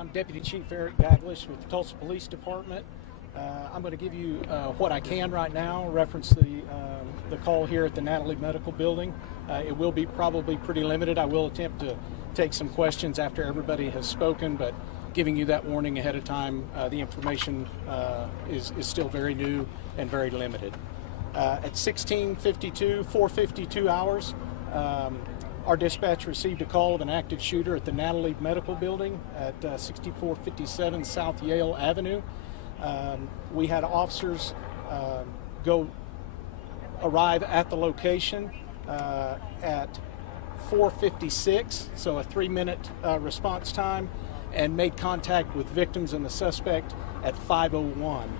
I'm Deputy Chief Eric Daglish with the Tulsa Police Department. I'm going to give you what I can right now, reference the call here at the Natalie Medical Building. It will be probably pretty limited. I will attempt to take some questions after everybody has spoken, but giving you that warning ahead of time, the information is still very new and very limited. At 16:52, 4:52 hours, our dispatch received a call of an active shooter at the Natalie Medical Building at 6457 South Yale Avenue. We had officers arrive at the location at 4:56, so a 3-minute response time, and made contact with victims and the suspect at 5:01.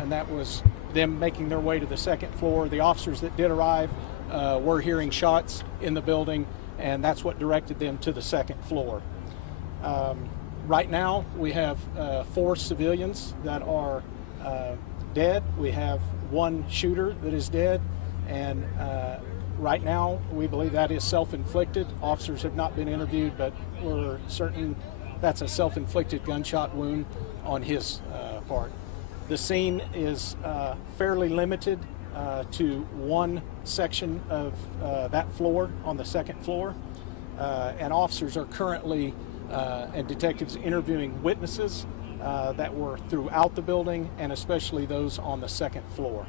And that was them making their way to the second floor. The officers that did arrive were hearing shots in the building, and that's what directed them to the second floor. Right now, we have 4 civilians that are dead. We have 1 shooter that is dead, and right now, we believe that is self-inflicted. Officers have not been interviewed, but we're certain that's a self-inflicted gunshot wound on his part. The scene is fairly limited to one section of that floor on the second floor, and officers are currently and detectives interviewing witnesses that were throughout the building, and especially those on the second floor.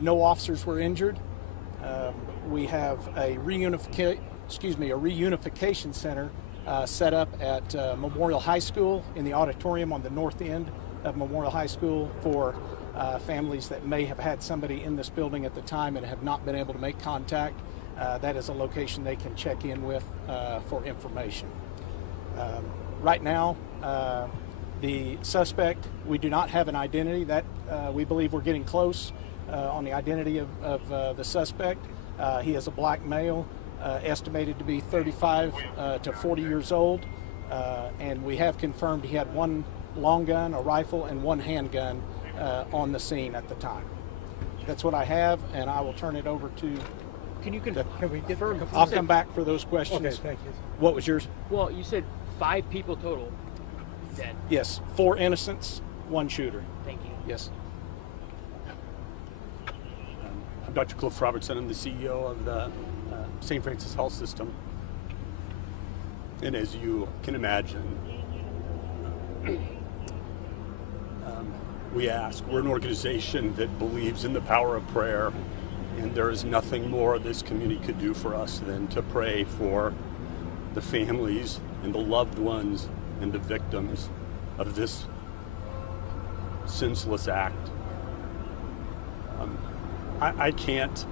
No officers were injured. We have a reunification center set up at Memorial High School in the auditorium on the north end of Memorial High School for families that may have had somebody in this building at the time and have not been able to make contact. That is a location they can check in with for information. Right now, the suspect, we do not have an identity. That we believe we're getting close on the identity of the suspect. He is a black male, estimated to be 35 to 40 years old, and we have confirmed he had 1 long gun, a rifle, and 1 handgun on the scene at the time. That's what I have, and I will turn it over to. Can we get her? I'll come back for those questions. Okay, thank you. What was yours? Well, you said 5 people total dead. Yes, 4 innocents, 1 shooter. Thank you. Yes. I'm Dr. Cliff Robertson. I'm the CEO of the St. Francis Health System. And as you can imagine, we're an organization that believes in the power of prayer, and there is nothing more this community could do for us than to pray for the families and the loved ones and the victims of this senseless act. I can't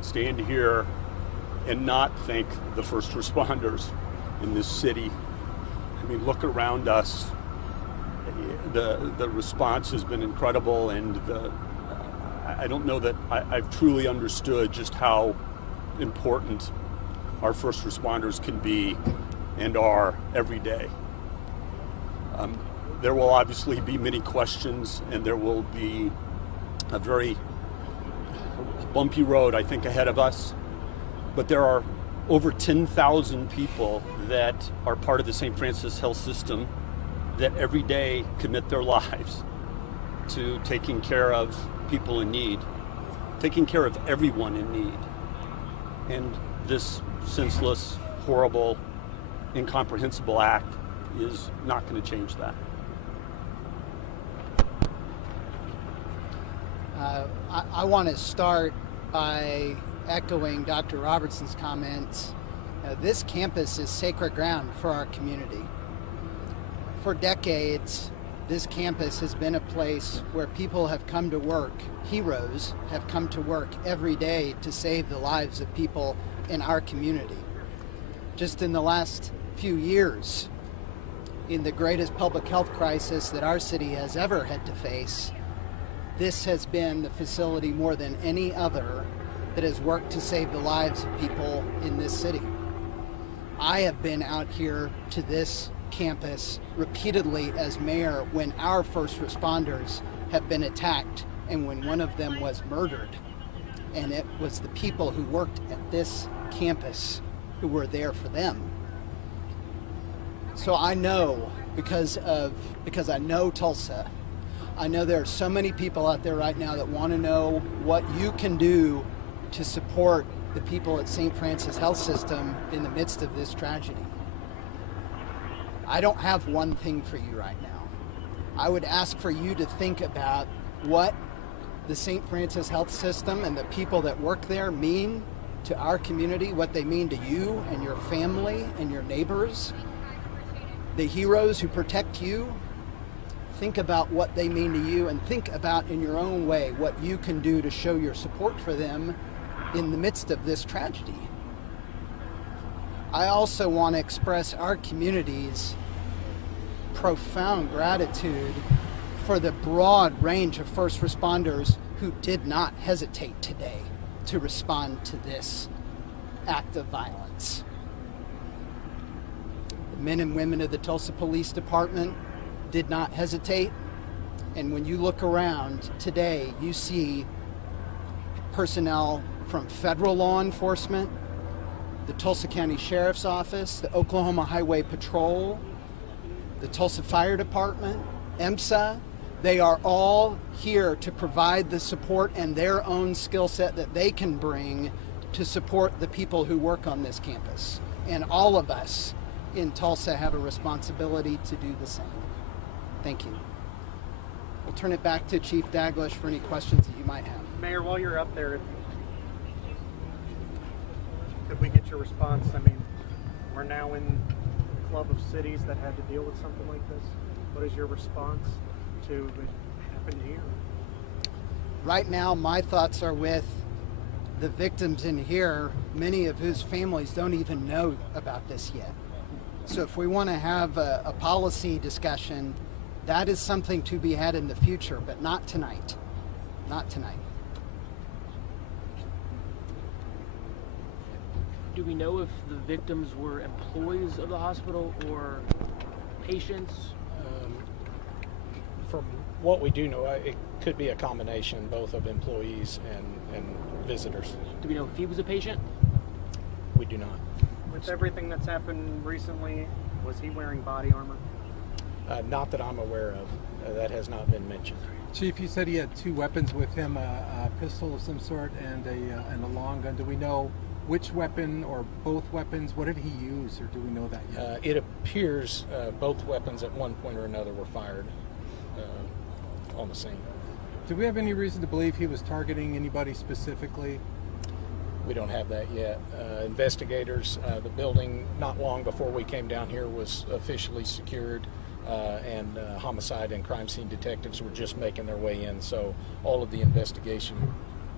stand here and not thank the first responders in this city. I mean, look around us. The response has been incredible, and I don't know that I've truly understood just how important our first responders can be and are every day. There will obviously be many questions, and there will be a very bumpy road, I think, ahead of us. But there are over 10,000 people that are part of the St. Francis Health System that every day commit their lives to taking care of people in need, taking care of everyone in need. And this senseless, horrible, incomprehensible act is not going to change that. I want to start by echoing Dr. Robertson's comments. This campus is sacred ground for our community. For decades, this campus has been a place where people have come to work, heroes have come to work every day to save the lives of people in our community. Just in the last few years, in the greatest public health crisis that our city has ever had to face, this has been the facility more than any other that has worked to save the lives of people in this city. I have been out here to this campus repeatedly as mayor when our first responders have been attacked and when one of them was murdered. And it was the people who worked at this campus who were there for them. So I know because I know Tulsa. I know there are so many people out there right now that want to know what you can do to support the people at St. Francis Health System in the midst of this tragedy. I don't have one thing for you right now. I would ask for you to think about what the St. Francis Health System and the people that work there mean to our community, what they mean to you and your family and your neighbors, the heroes who protect you. Think about what they mean to you and think about in your own way what you can do to show your support for them in the midst of this tragedy. I also want to express our community's profound gratitude for the broad range of first responders who did not hesitate today to respond to this act of violence. The men and women of the Tulsa Police Department did not hesitate, and when you look around today, you see personnel from federal law enforcement, the Tulsa County Sheriff's Office, the Oklahoma Highway Patrol, the Tulsa Fire Department, EMSA. They are all here to provide the support and their own skill set that they can bring to support the people who work on this campus. And all of us in Tulsa have a responsibility to do the same. Thank you. We'll turn it back to Chief Daglish for any questions that you might have. Mayor, while you're up there, could we get your response? I mean, we're now in the club of cities that had to deal with something like this. What is your response to what happened here? Right now, my thoughts are with the victims in here, many of whose families don't even know about this yet. So if we want to have a policy discussion, that is something to be had in the future, but not tonight. Not tonight. Do we know if the victims were employees of the hospital or patients? From what we do know, it could be a combination both of employees and visitors. Do we know if he was a patient? We do not. With everything that's happened recently, was he wearing body armor? Not that I'm aware of. That has not been mentioned. Chief, you said he had two weapons with him, a pistol of some sort and a long gun. Do we know which weapon or both weapons? What did he use, or do we know that yet? It appears both weapons at one point or another were fired on the scene. Do we have any reason to believe he was targeting anybody specifically? We don't have that yet. Investigators, the building not long before we came down here was officially secured, and homicide and crime scene detectives were just making their way in. So all of the investigation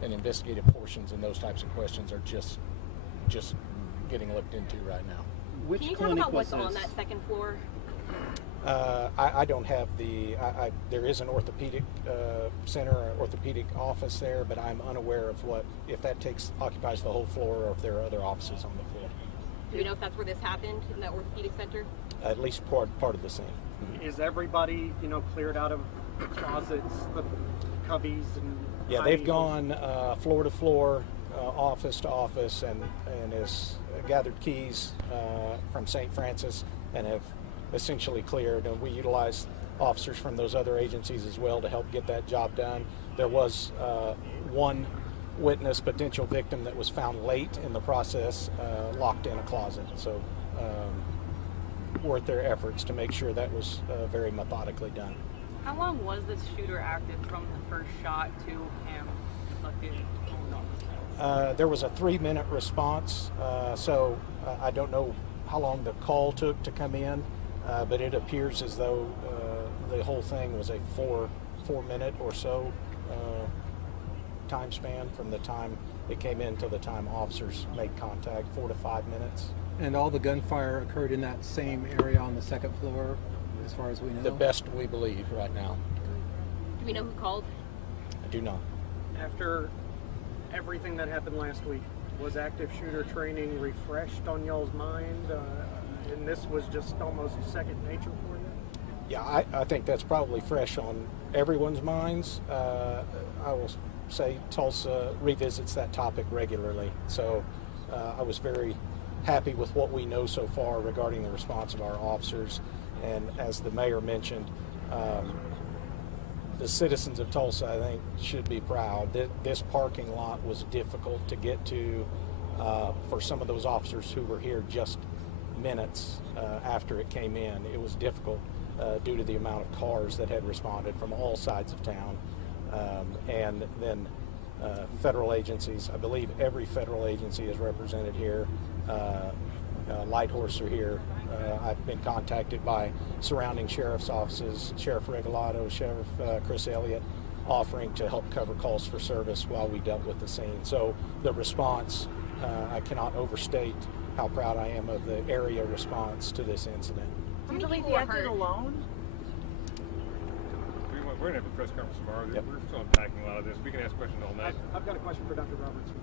and investigative portions and those types of questions are just getting looked into right now. Which Can you talk about what's on that second floor? I don't have there is an orthopedic center, or orthopedic office there, but I'm unaware of if that occupies the whole floor or if there are other offices on the floor. Do you know if that's where this happened, in that orthopedic center? At least part of the scene. Is everybody, cleared out of the closets, the cubbies, and yeah, they've gone floor to floor, office to office, and has gathered keys from St. Francis and have essentially cleared. And we utilize officers from those other agencies as well to help get that job done. There was one witness, potential victim, that was found late in the process, locked in a closet. So worth their efforts to make sure that was very methodically done. How long was this shooter active from the first shot to him? There was a 3-minute response, so I don't know how long the call took to come in, but it appears as though the whole thing was a 4-minute or so time span from the time it came in till the time officers made contact, 4 to 5 minutes. And all the gunfire occurred in that same area on the second floor, as far as we know? The best we believe right now. Do we know who called? I do not. After everything that happened last week, was active shooter training refreshed on y'all's mind? And this was just almost second nature for you? Yeah, I think that's probably fresh on everyone's minds. I will say Tulsa revisits that topic regularly. So I was very happy with what we know so far regarding the response of our officers. And as the mayor mentioned, the citizens of Tulsa, I think, should be proud. This parking lot was difficult to get to for some of those officers who were here just minutes after it came in. It was difficult due to the amount of cars that had responded from all sides of town. And then federal agencies, I believe every federal agency is represented here. Light Horse are here. I've been contacted by surrounding sheriff's offices, Sheriff Regalado, Sheriff Chris Elliott, offering to help cover calls for service while we dealt with the scene. So the response, I cannot overstate how proud I am of the area response to this incident. Do you believe he acted alone? We're going to have a press conference tomorrow. Yep. We're still unpacking a lot of this. We can ask questions all night. I've got a question for Dr. Robertson.